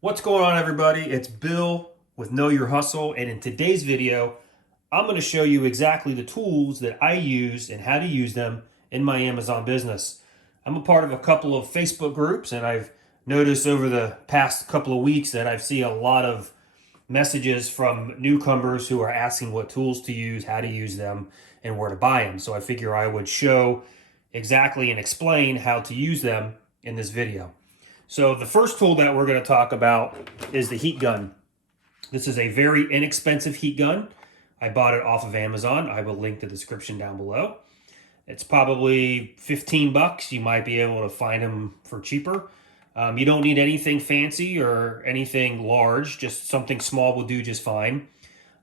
What's going on, everybody? It's Bill with Know Your Hustle, and in today's video I'm going to show you exactly the tools that I use and how to use them in my Amazon business. I'm a part of a couple of Facebook groups, and I've noticed over the past couple of weeks that I've seen a lot of messages from newcomers who are asking what tools to use, how to use them, and where to buy them. So I figure I would show exactly and explain how to use them in this video. So the first tool that we're going to talk about is the heat gun. This is a very inexpensive heat gun. I bought it off of Amazon. I will link the description down below. It's probably 15 bucks. You might be able to find them for cheaper. You don't need anything fancy or anything large. Just something small will do just fine.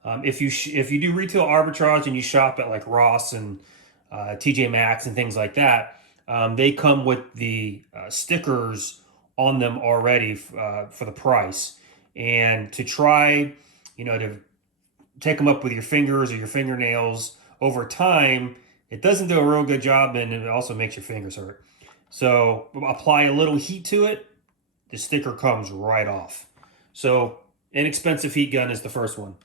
If you do retail arbitrage and you shop at like Ross and TJ Maxx and things like that, they come with the stickers on them already for the price. And to try, to take them up with your fingers or your fingernails over time, it doesn't do a real good job, and it also makes your fingers hurt. So apply a little heat to it, the sticker comes right off. So inexpensive heat gun is the first one.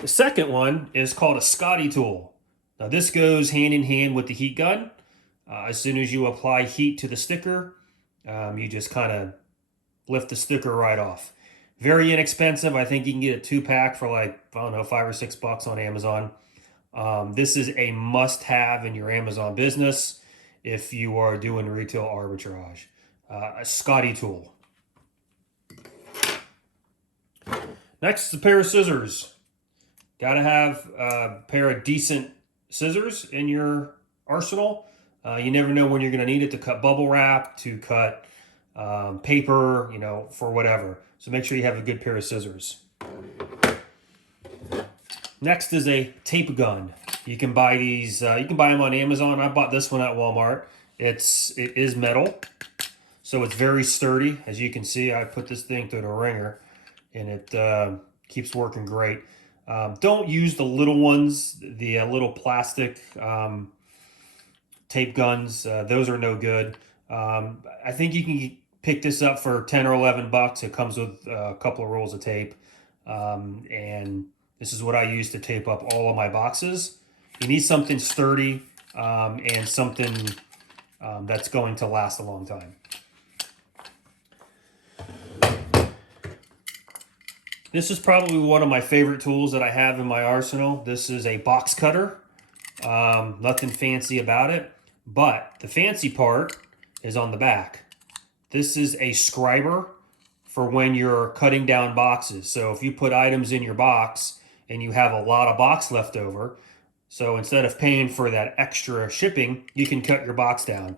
The second one is called a Scotty tool. Now this goes hand in hand with the heat gun. As soon as you apply heat to the sticker, you just kind of lift the sticker right off. Very inexpensive. I think you can get a 2-pack for like, I don't know, $5 or $6 on Amazon. This is a must-have in your Amazon business if you are doing retail arbitrage. A Scotty tool. Next is a pair of scissors. Got to have a pair of decent scissors in your arsenal. You never know when you're going to need it to cut bubble wrap, to cut paper, for whatever. So make sure you have a good pair of scissors. Next is a tape gun. You can buy these. You can buy them on Amazon. I bought this one at Walmart. It is metal, so it's very sturdy. As you can see, I put this thing through the ringer, and it keeps working great. Don't use the little ones, the little plastic tape guns. Those are no good. I think you can pick this up for 10 or 11 bucks. It comes with a couple of rolls of tape. And this is what I use to tape up all of my boxes. You need something sturdy and something that's going to last a long time. This is probably one of my favorite tools that I have in my arsenal. This is a box cutter. Nothing fancy about it, but the fancy part is on the back. This is a scriber for when you're cutting down boxes. So if you put items in your box and you have a lot of box left over, so instead of paying for that extra shipping, you can cut your box down.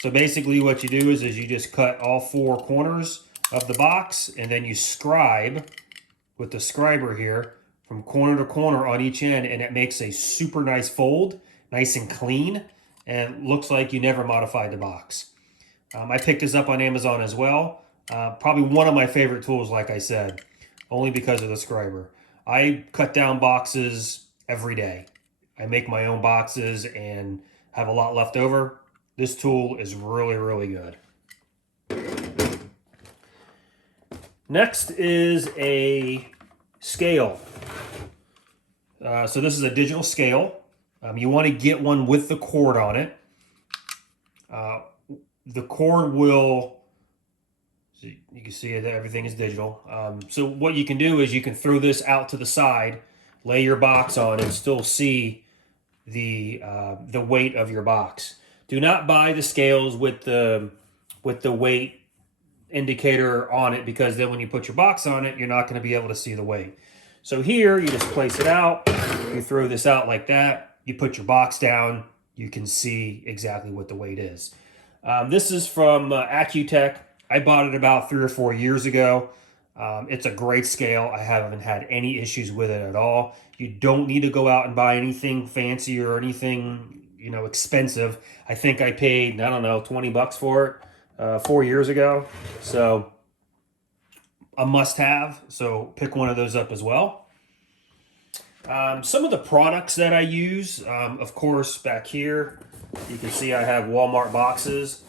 So basically what you do is you just cut all 4 corners of the box, and then you scribe with the scriber here from corner to corner on each end, and it makes a super nice fold, nice and clean, and looks like you never modified the box. I picked this up on Amazon as well. Probably one of my favorite tools, like I said, only because of the scriber. I cut down boxes every day. I make my own boxes and have a lot left over. This tool is really, really good. Next is a scale. So this is a digital scale. You want to get one with the cord on it. The cord will, so you can see that everything is digital. So what you can do is you can throw this out to the side, lay your box on, and still see the weight of your box. Do not buy the scales with the weight indicator on it, because then when you put your box on it, you're not going to be able to see the weight. So here, you just place it out, you throw this out like that, you put your box down, you can see exactly what the weight is. This is from Accutech. I bought it about 3 or 4 years ago. It's a great scale. I haven't had any issues with it at all. You don't need to go out and buy anything fancy or anything, expensive. I think I paid, I don't know, 20 bucks for it 4 years ago. So a must-have. So pick one of those up as well. Some of the products that I use, of course, back here, you can see I have Walmart boxes.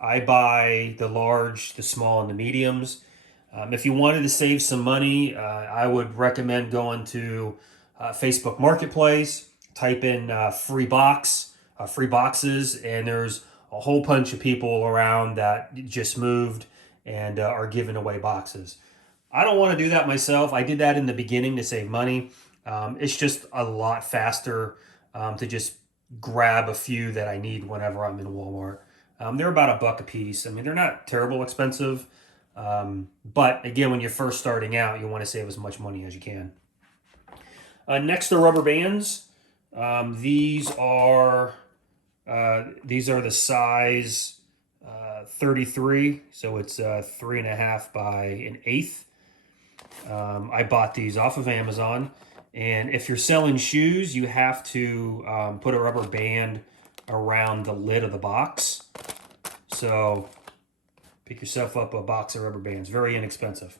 I buy the large, the small, and the mediums. If you wanted to save some money, I would recommend going to Facebook Marketplace, type in free boxes, and there's a whole bunch of people around that just moved and are giving away boxes. I don't want to do that myself. I did that in the beginning to save money. It's just a lot faster to just grab a few that I need whenever I'm in Walmart. They're about $1 a piece. I mean, they're not terrible expensive. But again, when you're first starting out, you want to save as much money as you can. Next are rubber bands. These are the size 33, so it's 3.5 by 1/8. I bought these off of Amazon, and if you're selling shoes, you have to put a rubber band around the lid of the box. So pick yourself up a box of rubber bands. Very inexpensive.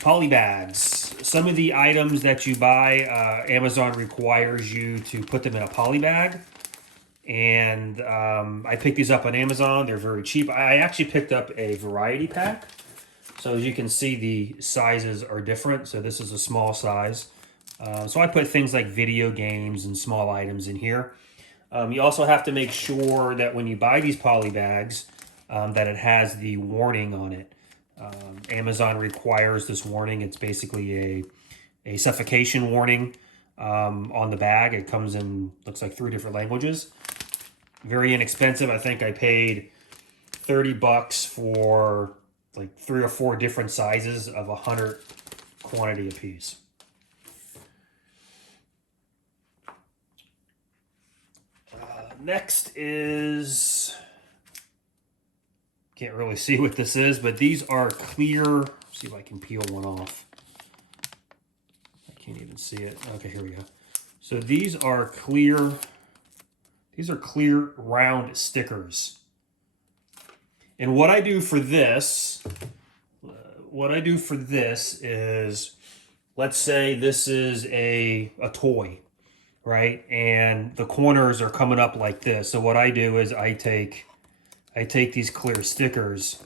Poly bags. Some of the items that you buy, Amazon requires you to put them in a poly bag. And I picked these up on Amazon. They're very cheap. I actually picked up a variety pack. So as you can see, the sizes are different. So this is a small size. So I put things like video games and small items in here. You also have to make sure that when you buy these poly bags, that it has the warning on it. Amazon requires this warning. It's basically a suffocation warning on the bag. It comes in, looks like 3 different languages. Very inexpensive. I think I paid $30 for like 3 or 4 different sizes of 100 quantity a piece. Next is, can't really see what this is, but these are clear. See if I can peel one off. I can't even see it. Okay, here we go. So these are clear round stickers. And what I do for this, is, let's say this is a toy, right? And the corners are coming up like this. So what I do is I take these clear stickers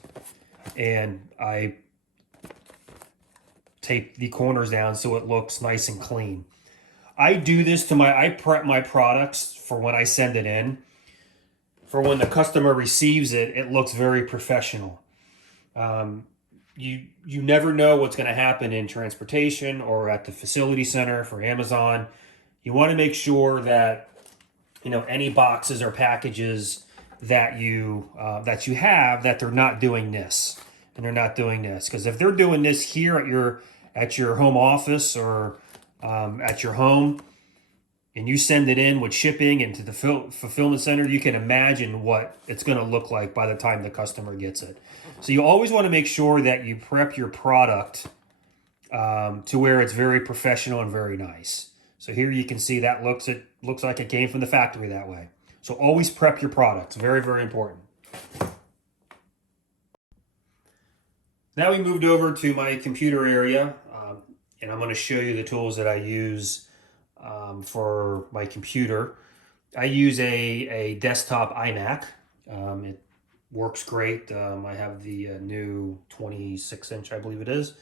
and I tape the corners down so it looks nice and clean. I do this I prep my products for when I send it in. For when the customer receives it, it looks very professional. You never know what's going to happen in transportation or at the facility center for Amazon. You want to make sure that any boxes or packages that you have, that they're not doing this and they're not doing this, because if they're doing this here at your home office or at your home, and you send it in with shipping into the fulfillment center, you can imagine what it's going to look like by the time the customer gets it. So you always want to make sure that you prep your product to where it's very professional and very nice. So here you can see that looks like it came from the factory that way. So always prep your products. Very, very important. Now we moved over to my computer area, and I'm going to show you the tools that I use for my computer. I use a desktop iMac. It works great. I have the new 26-inch, I believe it is.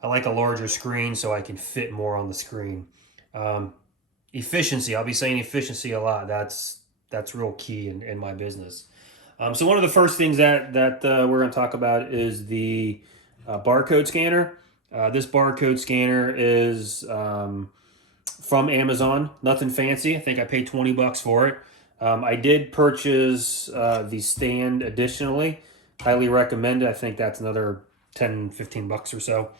I like a larger screen so I can fit more on the screen. Efficiency, I'll be saying efficiency a lot. That's real key in my business. So one of the first things that we're going to talk about is the barcode scanner. This barcode scanner is from Amazon. Nothing fancy. I think I paid $20 for it. I did purchase the stand additionally. Highly recommend it. I think that's another $10-15 or so.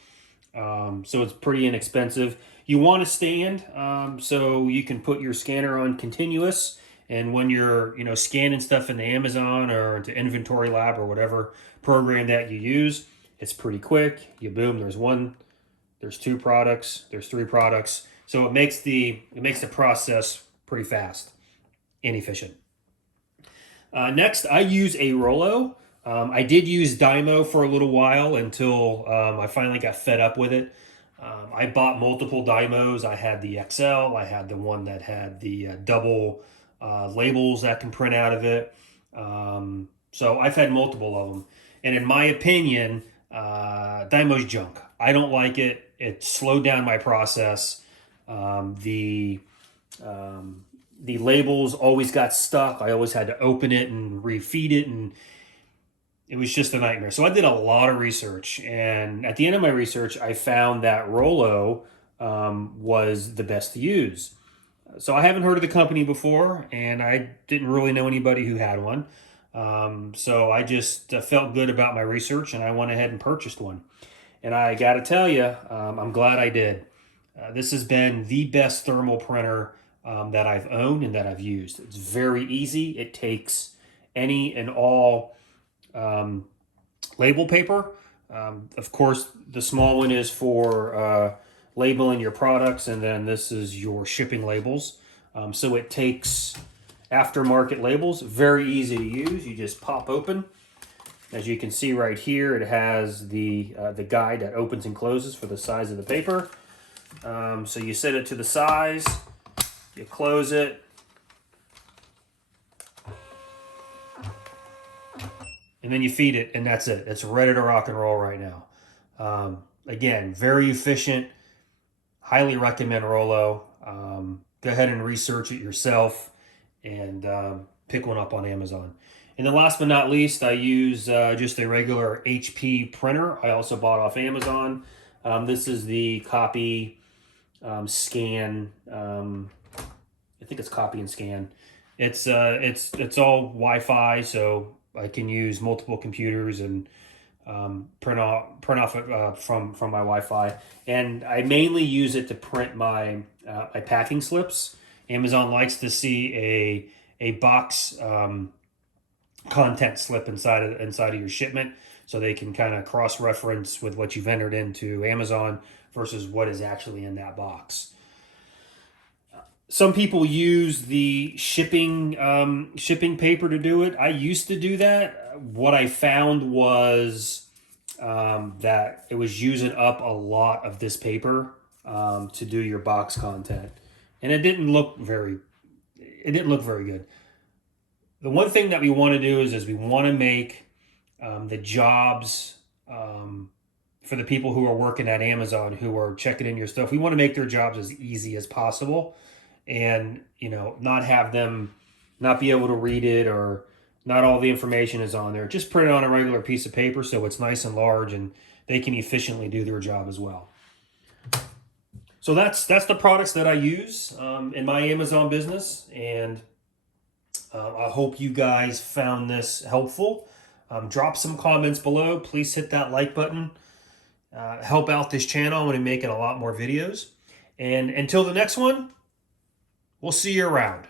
So it's pretty inexpensive. You want a stand so you can put your scanner on continuous, and when you're scanning stuff into Amazon or into Inventory Lab or whatever program that you use, it's pretty quick. You boom, there's 2 products, there's 3 products. So it makes the process pretty fast and efficient. Next, I use a Rollo. I did use Dymo for a little while until I finally got fed up with it. I bought multiple Dymos. I had the XL. I had the one that had the double labels that can print out of it. So I've had multiple of them. And in my opinion, Dymo's junk. I don't like it. It slowed down my process. Um, the the labels always got stuck. I always had to open it and refeed it, and it was just a nightmare. So I did a lot of research, and at the end of my research, I found that Rollo was the best to use. So I haven't heard of the company before, and I didn't really know anybody who had one. So I just felt good about my research, and I went ahead and purchased one. And I got to tell you, I'm glad I did. This has been the best thermal printer that I've owned and that I've used. It's very easy. It takes any and all label paper. Of course, the small one is for labeling your products, and then this is your shipping labels. So it takes aftermarket labels, very easy to use. You just pop open. As you can see right here, it has the guide that opens and closes for the size of the paper. So you set it to the size, you close it, and then you feed it, and that's it. It's ready to rock and roll right now. Again, very efficient. Highly recommend Rollo. Go ahead and research it yourself and pick one up on Amazon. And then last but not least, I use just a regular HP printer. I also bought off Amazon. This is the Copy Scan. I think it's Copy and Scan. It's all Wi-Fi, so I can use multiple computers and print off from my Wi-Fi. And I mainly use it to print my my packing slips. Amazon likes to see a box content slip inside of your shipment, so they can kind of cross-reference with what you've entered into Amazon versus what is actually in that box. Some people use the shipping paper to do it. I used to do that. What I found was that it was using up a lot of this paper to do your box content, and it didn't look very good. The one thing that we want to do is we want to make the jobs for the people who are working at Amazon, who are checking in your stuff. We want to make their jobs as easy as possible, and not have them not be able to read it, or not all the information is on there. Just print it on a regular piece of paper so it's nice and large, and they can efficiently do their job as well. So that's the products that I use in my Amazon business, and I hope you guys found this helpful. Drop some comments below. Please hit that like button. Help out this channel. I want to make it a lot more videos. And until the next one, we'll see you around.